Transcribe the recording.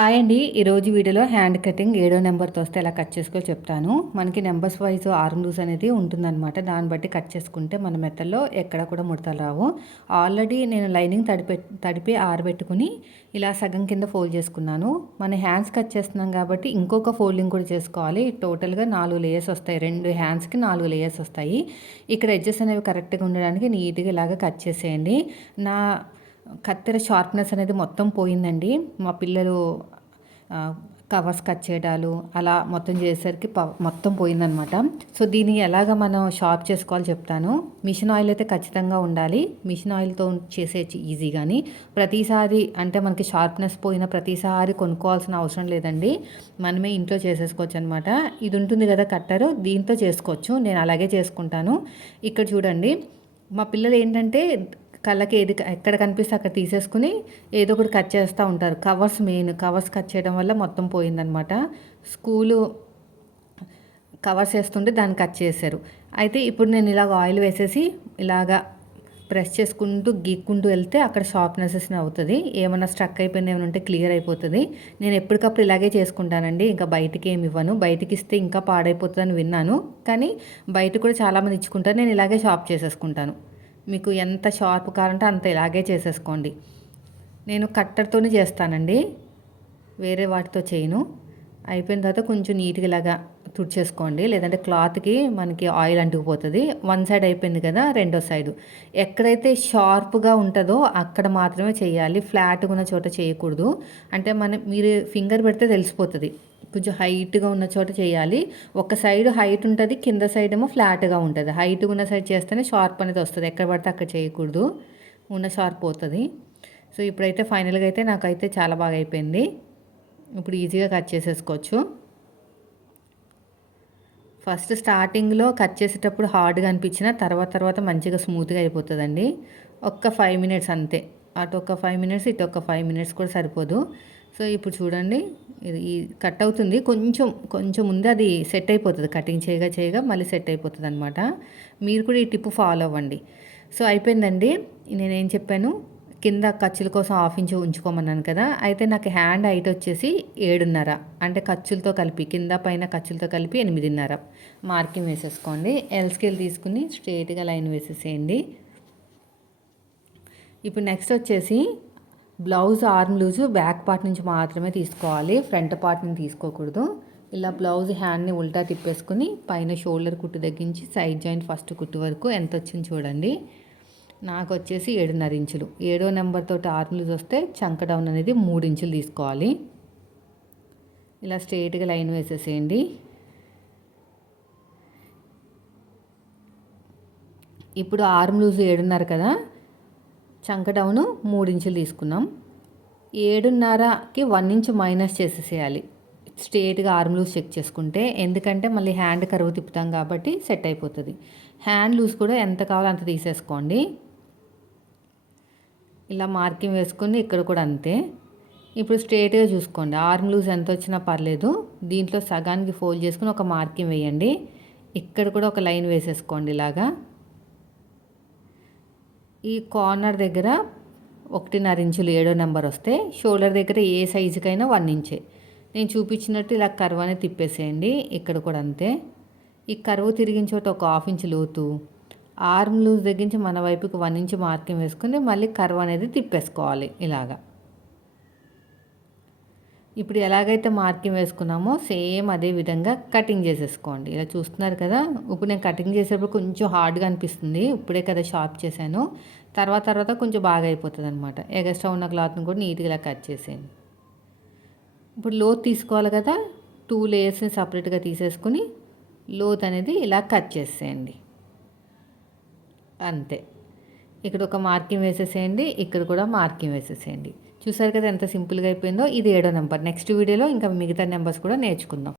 Hi అండి. ఈరోజు వీడియోలో హ్యాండ్ కటింగ్ 7వ నెంబర్‌తో వస్తే ఎలా కట్ చేసుకోవాలో చెప్తాను. మనకి నంబర్స్ వైస్ ఆర్మ్ లూజ్ అనేది ఉంటుందన్నమాట. దాన్ని బట్టి కట్ చేసుకుంటే మన మెత్తల్లో ఎక్కడ కూడా ముడతలు రావు. ఆల్రెడీ నేను లైనింగ్ తడిపి ఆరబెట్టుకుని ఇలా సగం కింద ఫోల్డ్ చేసుకున్నాను. మన హ్యాండ్స్ కట్ చేస్తున్నాం కాబట్టి ఇంకొక ఫోల్డింగ్ కూడా చేసుకోవాలి. టోటల్‌గా 4 లేయర్స్ వస్తాయి. 2 హ్యాండ్స్‌కి 4 లేయర్స్ వస్తాయి. ఇక్కడ ఎడ్జెస్ అనేవి కరెక్ట్‌గా ఉండడానికి నీట్‌గా ఇలాగ కట్ చేసేయండి. నా కత్తెర షార్ప్నెస్ అనేది మొత్తం పోయిందండి. మా పిల్లలు కవర్స్ కట్ చేయడాలు అలా మొత్తం చేసేసరికి మొత్తం పోయిందనమాట. సో దీన్ని ఎలాగ మనం షార్ప్ చేసుకోవాలో చెప్తాను. మిషన్ ఆయిల్ అయితే ఖచ్చితంగా ఉండాలి. మిషన్ ఆయిల్తో చేసేయచ్చు ఈజీగాని. ప్రతిసారి అంటే మనకి షార్ప్నెస్ పోయిన ప్రతిసారి కొనుక్కోవాల్సిన అవసరం లేదండి. మనమే ఇంట్లో చేసేసుకోవచ్చు అనమాట. ఇది ఉంటుంది కదా కట్టరు, దీంతో చేసుకోవచ్చు. నేను అలాగే చేసుకుంటాను. ఇక్కడ చూడండి, మా పిల్లలు ఏంటంటే కళ్ళకి ఎక్కడ కనిపిస్తే అక్కడ తీసేసుకుని ఏదో ఒకటి కట్ చేస్తూ ఉంటారు. కవర్స్ మెయిన్, కవర్స్ కట్ చేయడం వల్ల మొత్తం పోయిందనమాట. స్కూలు కవర్స్ వేస్తుంటే దాన్ని కట్ చేశారు. అయితే ఇప్పుడు నేను ఇలాగ ఆయిల్ వేసేసి ఇలాగా ప్రెస్ చేసుకుంటూ గీక్కుంటూ వెళ్తే అక్కడ షార్ప్నెస్ అవుతుంది. ఏమైనా స్ట్రక్ అయిపోయింది ఏమైనా ఉంటే క్లియర్ అయిపోతుంది. నేను ఎప్పటికప్పుడు ఇలాగే చేసుకుంటానండి. ఇంకా బయటికి ఏమి ఇవ్వను. బయటికి ఇస్తే ఇంకా పాడైపోతుందని విన్నాను. కానీ బయట కూడా చాలామంది ఇచ్చుకుంటారు. నేను ఇలాగే షార్ప్ చేసేసుకుంటాను. మీకు ఎంత షార్ప్ కావాలంటే అంత ఇలాగే చేసేసుకోండి. నేను కట్టర్తోనే చేస్తానండి, వేరే వాటితో చేయను. అయిపోయిన తర్వాత కొంచెం నీట్గా ఇలాగా తుడిచేసుకోండి, లేదంటే క్లాత్కి మనకి ఆయిల్ అంటుకుపోతుంది. వన్ సైడ్ అయిపోయింది కదా, రెండో సైడు ఎక్కడైతే షార్ప్గా ఉంటుందో అక్కడ మాత్రమే చేయాలి. ఫ్లాట్గా ఉన్న చోట చేయకూడదు. అంటే మీరు ఫింగర్ పెడితే తెలిసిపోతుంది. కొంచెం హైట్గా ఉన్న చోట చేయాలి. ఒక సైడ్ హైట్ ఉంటుంది, కింద సైడ్ ఏమో ఫ్లాట్గా ఉంటుంది. హైట్గా ఉన్న సైడ్ చేస్తేనే షార్ప్ అనేది వస్తుంది. ఎక్కడ పడితే అక్కడ చేయకూడదు, ఉన్న షార్ప్ పోతుంది. సో ఇప్పుడైతే ఫైనల్గా అయితే నాకైతే చాలా బాగా అయిపోయింది. ఇప్పుడు ఈజీగా కట్ చేసేసుకోవచ్చు. ఫస్ట్ స్టార్టింగ్లో కట్ చేసేటప్పుడు హార్డ్గా అనిపించిన తర్వాత మంచిగా స్మూత్గా అయిపోతుందండి. ఒక్క 5 మినిట్స్ అంతే. అటు ఒక 5 మినిట్స్, ఇటు ఒక 5 మినిట్స్ కూడా సరిపోదు. సో ఇప్పుడు చూడండి, ఇది కట్ అవుతుంది. కొంచెం ముందే అది సెట్ అయిపోతుంది. కటింగ్ చేయగా మళ్ళీ సెట్ అయిపోతుంది అనమాట. మీరు కూడా ఈ టిప్ ఫాలో అవ్వండి. సో అయిపోయిందండి. నేనేం చెప్పాను, కింద ఖర్చుల కోసం 1/2 ఇంచు ఉంచుకోమన్నాను కదా. అయితే నాకు హ్యాండ్ హైట్ వచ్చేసి 7.5, అంటే ఖర్చులతో కలిపి కింద పైన ఖర్చులతో కలిపి 8.5 మార్కింగ్ వేసేసుకోండి. ఎల్ స్కేల్ తీసుకుని స్ట్రైట్గా లైన్ వేసేసేయండి. ఇప్పుడు నెక్స్ట్ వచ్చేసి blouse arm loose back part నుంచి మాత్రమే తీసుకోవాలి, ఫ్రంట్ పార్ట్ నుంచి తీసుకోకూడదు. ఇలా బ్లౌజ్ హ్యాండ్ని ఉల్టా తిప్పేసుకుని పైన షోల్డర్ కుట్టు తగ్గించి సైడ్ జాయింట్ ఫస్ట్ కుట్టు వరకు ఎంత వచ్చింది చూడండి. నాకు వచ్చేసి 7.5 ఇంచులు. 7వ నెంబర్తో ఆర్మ్ లూజ్ వస్తే చంక డౌన్ అనేది 3 ఇంచులు తీసుకోవాలి. ఇలా స్ట్రైట్గా లైన్ వేసేసేయండి. ఇప్పుడు ఆర్మ్ లూజ్ 7.5 కదా, చంక డౌను 3 ఇంచులు తీసుకున్నాం. 7.5కి 1 ఇంచ్ మైనస్ చేసేసేయాలి. స్ట్రేట్గా ఆర్మ్ లూజ్ చెక్ చేసుకుంటే, ఎందుకంటే మళ్ళీ హ్యాండ్ కరువు తిప్పుతాం కాబట్టి సెట్ అయిపోతుంది. హ్యాండ్ లూజ్ కూడా ఎంత కావాలో అంత తీసేసుకోండి. ఇలా మార్కింగ్ వేసుకుని ఇక్కడ కూడా అంతే. ఇప్పుడు స్ట్రేట్గా చూసుకోండి, ఆర్మ్ లూజ్ ఎంత వచ్చినా పర్లేదు. దీంట్లో సగానికి ఫోల్డ్ చేసుకుని ఒక మార్కింగ్ వేయండి. ఇక్కడ కూడా ఒక లైన్ వేసేసుకోండి ఇలాగా. ఈ కార్నర్ దగ్గర 1.5 ఇంచులు 7వ నెంబర్ వస్తే, షోల్డర్ దగ్గర ఏ సైజుకైనా 1 ఇంచే. నేను చూపించినట్టు ఇలా కర్వ్ అనేది తిప్పేసేయండి. ఇక్కడ కూడా అంతే. ఈ కర్వ్ తిరిగిన చోట ఒక 1/2 ఇంచు లోతు, ఆర్మ్ లూజ్ తగ్గించి మన వైపుకి 1 ఇంచ్ మార్కింగ్ వేసుకుని మళ్ళీ కర్వ్ అనేది తిప్పేసుకోవాలి ఇలాగా. ఇప్పుడు ఎలాగైతే మార్కింగ్ వేసుకున్నామో సేమ్ అదే విధంగా కటింగ్ చేసేసుకోండి. ఇలా చూస్తున్నారు కదా. ఇప్పుడు నేను కటింగ్ చేసేటప్పుడు కొంచెం హార్డ్గా అనిపిస్తుంది, ఇప్పుడే కదా షార్ప్ చేశాను. తర్వాత కొంచెం బాగా అయిపోతుంది అనమాట. ఎగస్ట్రా ఉన్న క్లాత్ని కూడా నీట్గా ఇలా కట్ చేసేయండి. ఇప్పుడు లోత్ తీసుకోవాలి కదా, 2 లేయర్స్ని సపరేట్గా తీసేసుకుని లోత్ అనేది ఇలా కట్ చేసేయండి అంతే. ఇక్కడ ఒక మార్కింగ్ వేసేసేయండి, ఇక్కడ కూడా మార్కింగ్ వేసేసేయండి. చూసారు కదా ఎంత సింపుల్గా అయిపోయిందో. ఇది 7వ నెంబర్. నెక్స్ట్ వీడియోలో ఇంకా మిగతా నెంబర్స్ కూడా నేర్చుకుందాం.